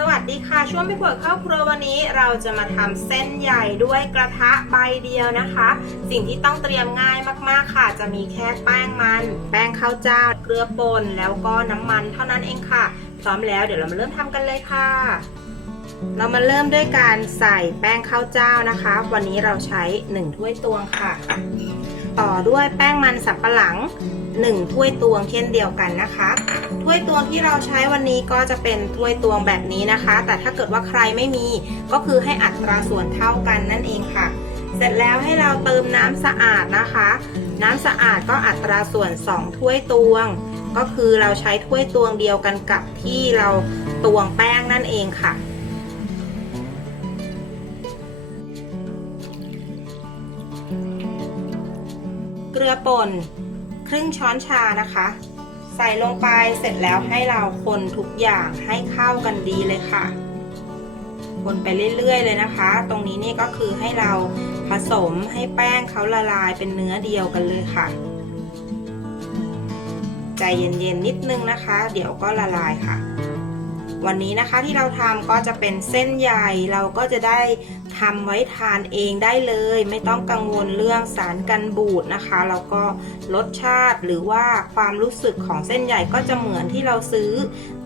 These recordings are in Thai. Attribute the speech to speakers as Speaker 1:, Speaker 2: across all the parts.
Speaker 1: สวัสดีค่ะ ช่วงพี่ปิดเข้าครัววันนี้เราจะมาทำเส้นใหญ่ด้วยกระทะใบเดียวนะคะ สิ่งที่ต้องเตรียมง่ายมากๆค่ะ จะมีแค่แป้งมัน แป้งข้าวเจ้า เกลือป่นแล้วก็น้ำมันเท่านั้นเองค่ะ พร้อมแล้วเดี๋ยวเรามาเริ่มทำกันเลยค่ะ เรามาเริ่มด้วยการใส่แป้งข้าวเจ้านะคะ วันนี้เราใช้1ถ้วยตวงค่ะ ต่อด้วยแป้งมันสับปะหลัง 1 ถ้วยตวงเช่นเดียวกันนะคะ ถ้วยตวงที่เราใช้วันนี้ก็จะเป็นถ้วยตวงแบบนี้นะคะ แต่ถ้าเกิดว่าใครไม่มีก็คือให้อัตราส่วนเท่ากันนั่นเองค่ะ เสร็จแล้วให้เราเติมน้ำสะอาดนะคะ น้ำสะอาดก็อัตราส่วน 2 ถ้วยตวง ก็คือเราใช้ถ้วยตวงเดียวกันกับที่เราตวงแป้งนั่นเองค่ะ กลือป่นครึ่งช้อนชานะคะ ใส่ลงไปเสร็จแล้วให้เราคนทุกอย่างให้เข้ากันดีเลยค่ะ คนไปเรื่อยๆเลยนะคะ ตรงนี้นี่ก็คือให้เราผสมให้แป้งเขาละลายเป็นเนื้อเดียวกันเลยค่ะ ใจเย็นๆนิดนึงนะคะ เดี๋ยวก็ละลายค่ะ วันนี้นะคะที่เราทำก็จะเป็นเส้นใหญ่เราก็จะได้ทำไว้ทานเองได้เลย ไม่ต้องกังวลเรื่องสารกันบูดนะคะแล้วก็รสชาติหรือว่าความรู้สึกของเส้นใหญ่ก็จะเหมือนที่เราซื้อ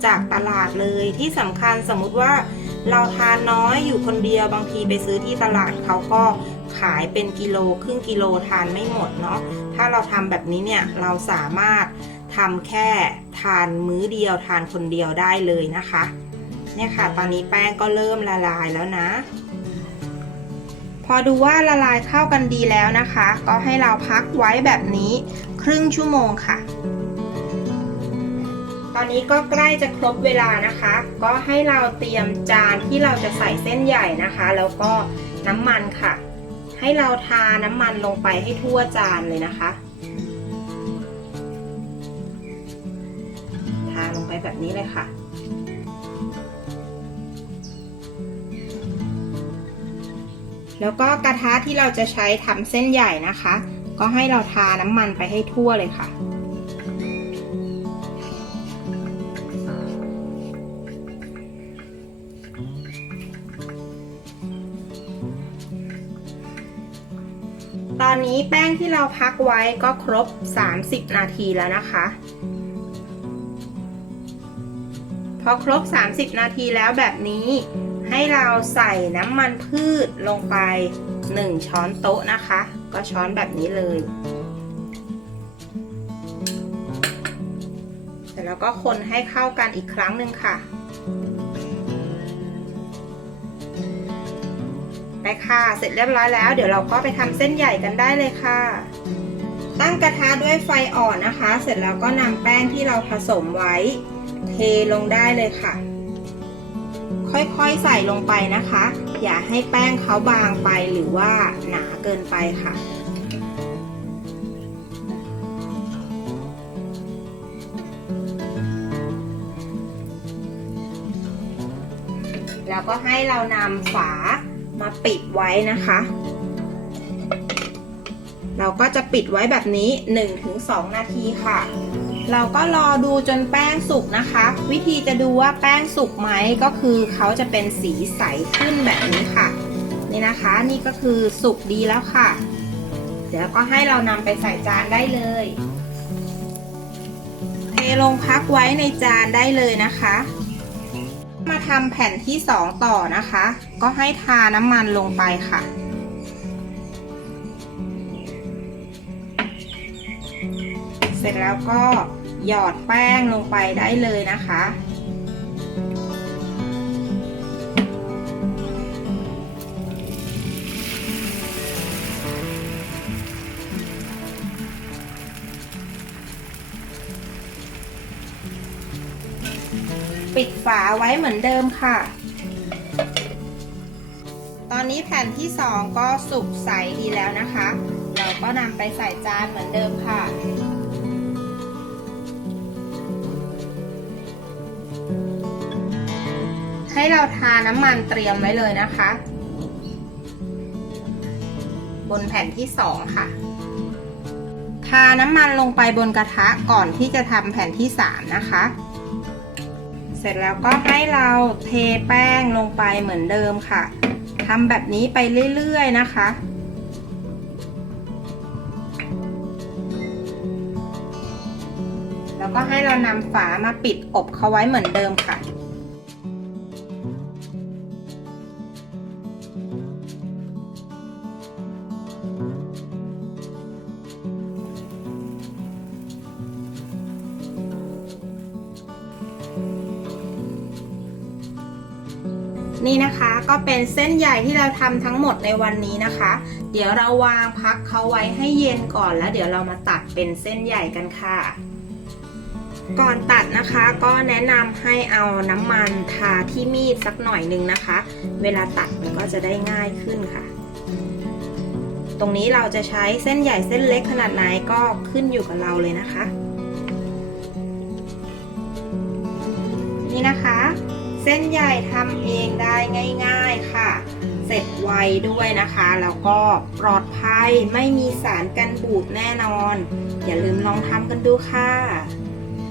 Speaker 1: จากตลาดเลยที่สำคัญสมมุติว่าเราทานน้อยอยู่คนเดียวบางทีไปซื้อที่ตลาดเขาก็ขายเป็นกิโลครึ่งกิโลทานไม่หมดเนาะถ้าเราทำแบบนี้เนี่ยเราสามารถ ทำแค่ทานมื้อเดียวทานคนเดียวได้เลยนะคะ เนี่ยค่ะ ตอนนี้แป้งก็เริ่มละลายแล้วนะ พอดูว่าละลายเข้ากันดีแล้วนะคะ ก็ให้เราพักไว้แบบนี้ครึ่งชั่วโมงค่ะ ตอนนี้ก็ใกล้จะครบเวลานะคะ ก็ให้เราเตรียมจานที่เราจะใส่เส้นใหญ่นะคะ แล้วก็น้ำมันค่ะ ให้เราทาน้ำมันลงไปให้ทั่วจานเลยนะคะ ไปแบบนี้เลยค่ะ แล้วก็กระทะที่เราจะใช้ทำเส้นใหญ่นะคะ ก็ให้เราทาน้ำมันไปให้ทั่วเลยค่ะตอนนี้แป้งที่เราพักไว้ก็ครบ 30 นาทีแล้วนะคะ พอครบ 30 นาทีแล้วแบบนี้ ให้เราใส่น้ำมันพืชลงไป 1 ช้อนโต๊ะนะคะ ก็ช้อนแบบนี้เลยเสร็จแล้วก็คนให้เข้ากันอีกครั้งหนึ่งค่ะ ไปค่ะ เสร็จเรียบร้อยแล้ว เดี๋ยวเราก็ไปทำเส้นใหญ่กันได้เลยค่ะตั้งกระทะด้วยไฟอ่อนนะคะ เสร็จแล้วก็นำแป้งที่เราผสมไว้ เทลงได้เลยค่ะ ค่อยๆใส่ลงไปนะคะ อย่าให้แป้งเขาบางไปหรือว่าหนาเกินไปค่ะแล้วก็ให้เรานำฝามาปิดไว้นะคะ เราก็จะปิดไว้แบบนี้ 1-2 นาทีค่ะ เราก็รอดูจนแป้งสุกนะคะ วิธีจะดูว่าแป้งสุกไหมก็คือเขาจะเป็นสีใสขึ้นแบบนี้ค่ะ นี่นะคะนี่ก็คือสุกดีแล้วค่ะ เดี๋ยวก็ให้เรานำไปใส่จานได้เลยเทลงพักไว้ในจานได้เลยนะคะ มาทำแผ่นที่สองต่อนะคะ ก็ให้ทาน้ำมันลงไปค่ะ เสร็จแล้วก็หยอดแป้งลงไปได้เลยนะคะ ปิดฝาไว้เหมือนเดิมค่ะ ตอนนี้แผ่นที่สองก็สุกใสดีแล้วนะคะ เราก็นำไปใส่จานเหมือนเดิมค่ะ ให้เราทาน้ำมันเตรียมไว้เลยนะคะ บนแผ่นที่สองค่ะ ทาน้ำมันลงไปบนกระทะก่อนที่จะทำแผ่นที่สามนะคะ เสร็จแล้วก็ให้เราเทแป้งลงไปเหมือนเดิมค่ะทำแบบนี้ไปเรื่อยๆนะคะแล้วก็ให้เรานำฝามาปิดอบเขาไว้เหมือนเดิมค่ะ นี่นะคะก็เป็นเส้นใหญ่ที่เราทำทั้งหมดในวันนี้นะคะ เดี๋ยวเราวางพักเขาไว้ให้เย็นก่อนแล้ว เดี๋ยวเรามาตัดเป็นเส้นใหญ่กันค่ะ ก่อนตัดนะคะก็แนะนำให้เอาน้ำมันทาที่มีดสักหน่อยหนึงนะคะ เวลาตัดมันก็จะได้ง่ายขึ้นค่ะ ตรงนี้เราจะใช้เส้นใหญ่เส้นเล็กขนาดไหนก็ขึ้นอยู่กับเราเลยนะคะ นี่นะคะ เส้นใหญ่ทำเองได้ง่าย ๆค่ะ เสร็จไวด้วยนะคะ แล้วก็ปลอดภัยไม่มีสารกันบูดแน่นอน อย่าลืมลองทำกันดูค่ะ